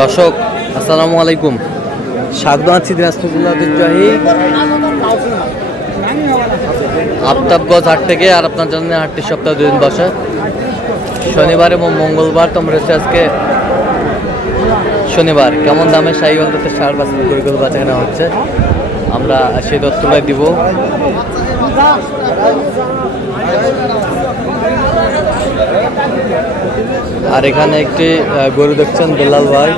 দর্শক আসসালামু আলাইকুম, স্বাগত আছি দিনাজপুর জেলা ঐতিহ্যবাহী আফতাবগঞ্জ হাট থেকে। আর আপনার জন্য হাটটি সপ্তাহে 2 দিন বসে, শনিবার এবং মঙ্গলবার। তোমরা হচ্ছে আজকে শনিবার। কেমন দামে শাহিওয়াল জাতের ষাঁড় বাছুর গরুগুলো বাঁচা কেনা হচ্ছে, আমরা সেই তথ্যটাই দিব। আর এখানে একটি গরু দেখছেন বেলাল ভাই।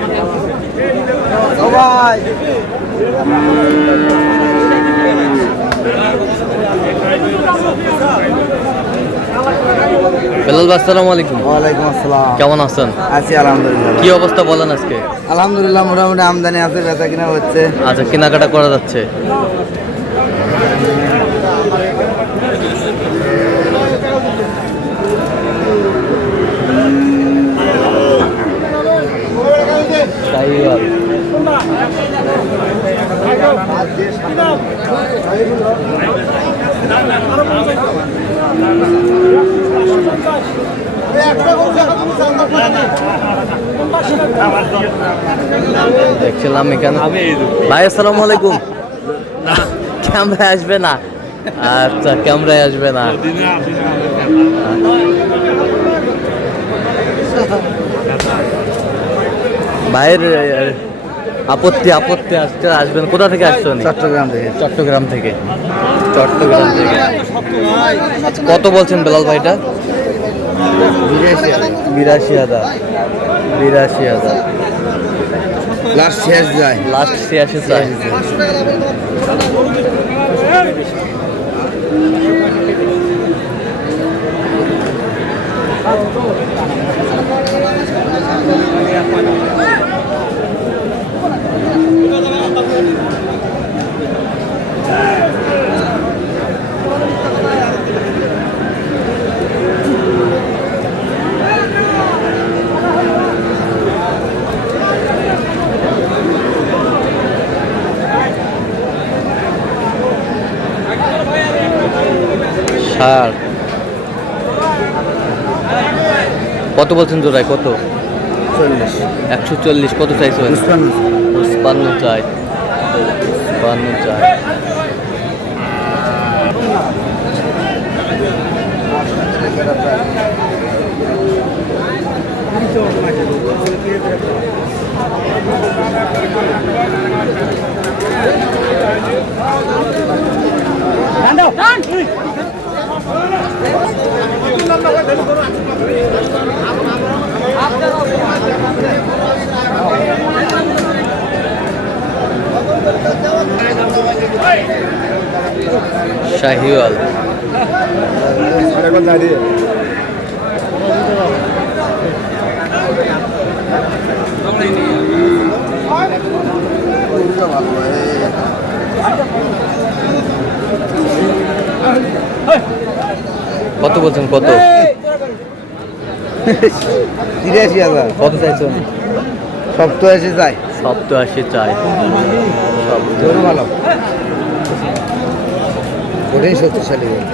বেলাল ভাই আসসালামু আলাইকুম। ওয়ালাইকুম আসসালাম। কেমন আছেন? আছি আলহামদুলিল্লাহ। কি অবস্থা বলেন আজকে? আলহামদুলিল্লাহ, মোটামুটি আমদানি আছে, বেচা কিনা হচ্ছে। আচ্ছা, কেনাকাটা করা যাচ্ছে। শাহিওয়াল দেখছিলাম এখানে। ভাই আসসালামু আলাইকুম। ক্যামেরায় আসবে না? আচ্ছা, ক্যামেরায় আসবে না। ভাইয়ের আপত্তি আসবেন। কোথা থেকে আসছেন? চট্টগ্রাম থেকে। চট্টগ্রাম থেকে। কত বলছেন বেলাল ভাইটা? 82,000। লাস্ট শেষ যায়। লাস্ট 86 চাই। ষাঁড় কত বলছেন জোড়ায়? কত? 40। 140। কত চাইছেন? 55 চাই। 55 চাই। শাহিওয়াল কত বলছেন? কত? 83,000। কত চাইছেন? 87 চাই। 87 চাই। গরু ভালো,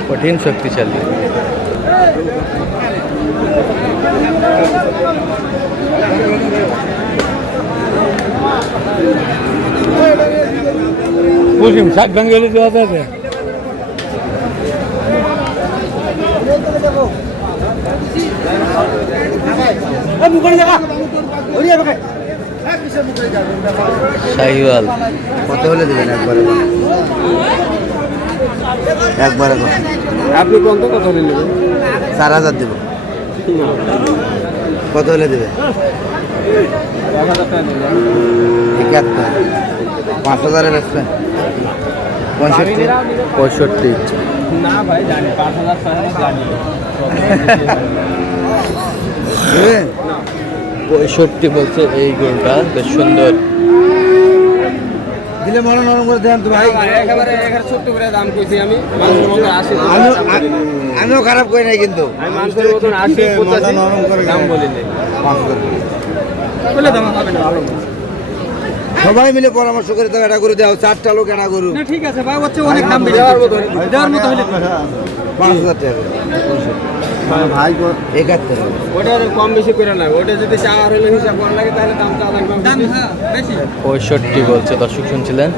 কঠিন শক্তিশালী। বুঝিম শাক বেঙ্গলি দেওয়া আছে। শাহিওয়াল কত হলে দেবেন? একবারে আপনি কত হলে নেবেন? 4,000 দেব। কত হলে দেবে? 71। 5,000 বেচবেন? 65। না ভাই, জানি 5,000 জানি। 65 বলছে এই গরুটা, বেশ সুন্দর। দিলে মনে নরম করে দেন তো ভাই। একেবারে 170 করে দাম কইছি আমি। মানুষের মতো 80 আমিও খারাপ করি নাই, কিন্তু আমি মানুষের মতন 80 85 নরম করে দাম বলি নাই। 5,000 বলে দাম হবে না। সবাই মিলে পরামর্শ করে তো এটা করে দাও। 4টা লোক এটা করু। না ঠিক আছে ভাই, হচ্ছে অনেক দাম বেশি দেওয়ার মতো হলে 5,000 টাকা। ভাই 71 ওটা কম বেশি করে না, ওটা যদি চা আর হলে হিসাব করা লাগে তাহলে দাম চা লাগবে বেশি। 65 বলছে, দর্শক শুনছিলেন।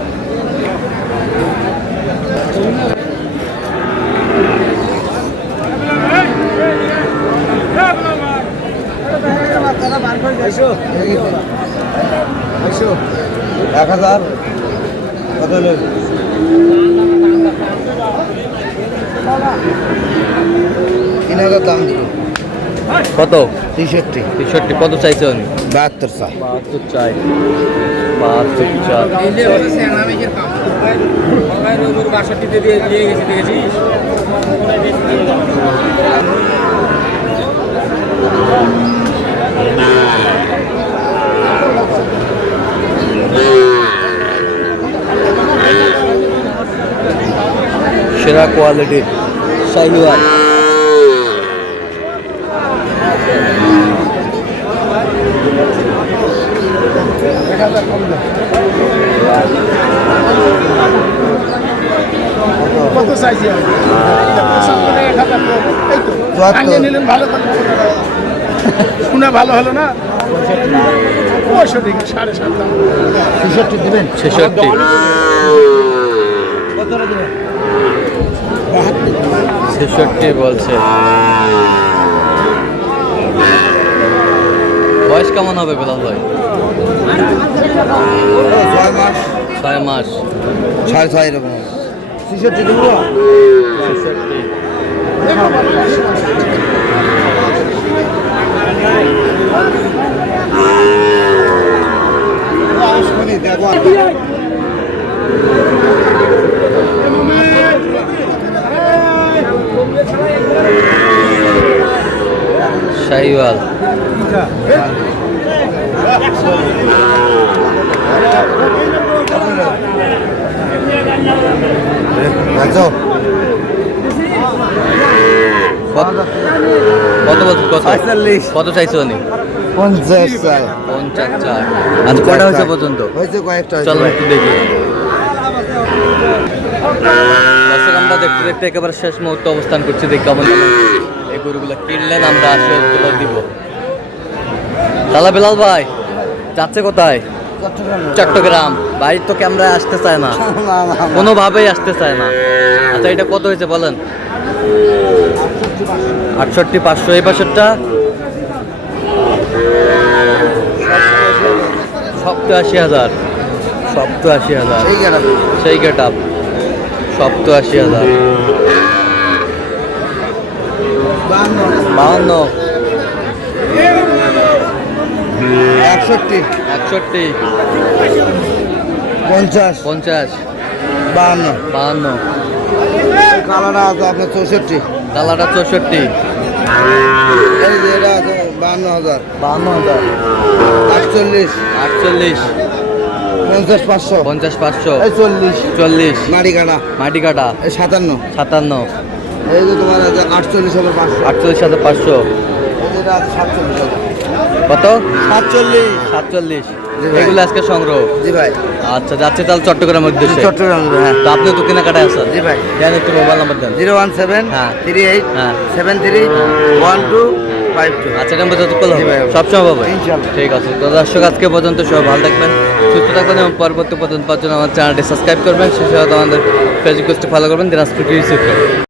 একশো 1000 কত হলো? তিন হাজার দাম দিল। কত? 63 63 কত চাইছেন? 72 চাই। 72 চাই, 72 চাই। বাষট্টিতে দিয়ে দিয়ে গেছি, দেখেছিস? সেরা কোয়ালিটির শাহিওয়াল। কত চাইছি নিলেন ভালো শুনে ভালো হলো না। 65 7.5 দাম। 66 দিবেন? 66 66 বলছে। বয়স কেমন হবে বেলাল ভাই? 6 মাস 6 মাস। 6.5 এরকম। 66 দিব? 66 শুনি দেখো। শাহিওয়াল। আচ্ছা কত বলছো? কত 45 কত চাইছো উনি? 50 চাই। 50 চাই। আচ্ছা কটা হয়েছে পর্যন্ত? হয়েছে কয়েকটা হয়েছে। চলো একটু দেখি। দর্শক আমরা দেখতে দেখতে একেবারে শেষ মুহূর্তে অবস্থান করছি। দেখি কেমন এই গরুগুলো কিনলেন, আমরা আসলে তুলে দিব। তাহলে বেলাল ভাই যাচ্ছে কোথায়? চট্টগ্রাম। ভাই তো ক্যামেরায় আসতে চায় না, কোনোভাবেই আসতে চায় না। আচ্ছা এটা কত হয়েছে বলেন? 68,500। এই পাশেরটা 87,000। 87,000 সেই গেল। সেই গেট আপ। 87,000। 52 61 61 50 50 52 52 কালারটা আছে আপনার 64। কালারটা 64। এই যে এটা আছে 52,000 52,000 48 48 50 500 50 500 এই 40 40 মাটি কাটা মাটি কাটা এই 57 57 এই যে তোমার আছে 48,500 48,500 এই যেটা আছে 47,000 কত? 47 47 জি ভাই। এগুলো আজকে সংগ্রহ। জি ভাই আচ্ছা যাচ্ছে তাহলে চট্টগ্রামের উদ্দেশ্যে। চট্টগ্রাম হ্যাঁ তো আপনিও তো কেনাকাটায় আছেন। জি ভাই। দেন একটু মোবাইল নাম্বার দেন। 017 হ্যাঁ। 38 হ্যাঁ। 73 1252 আচ্ছা এটা যত করলে জি ভাই। সবসময় পাবে। ইনশাআল্লাহ। ঠিক আছে তো দর্শক আজকে পর্যন্ত সবাই ভালো থাকবেন, সুস্থ থাকবেন এবং পরবর্তী পর্যন্ত পাওয়ার জন্য আমার চ্যানেলটি সাবস্ক্রাইব করবেন। সেই সাথে আমাদের ফেসবুক পেজটি ফলো করবেন দিনাজপুর কৃষি চিত্র।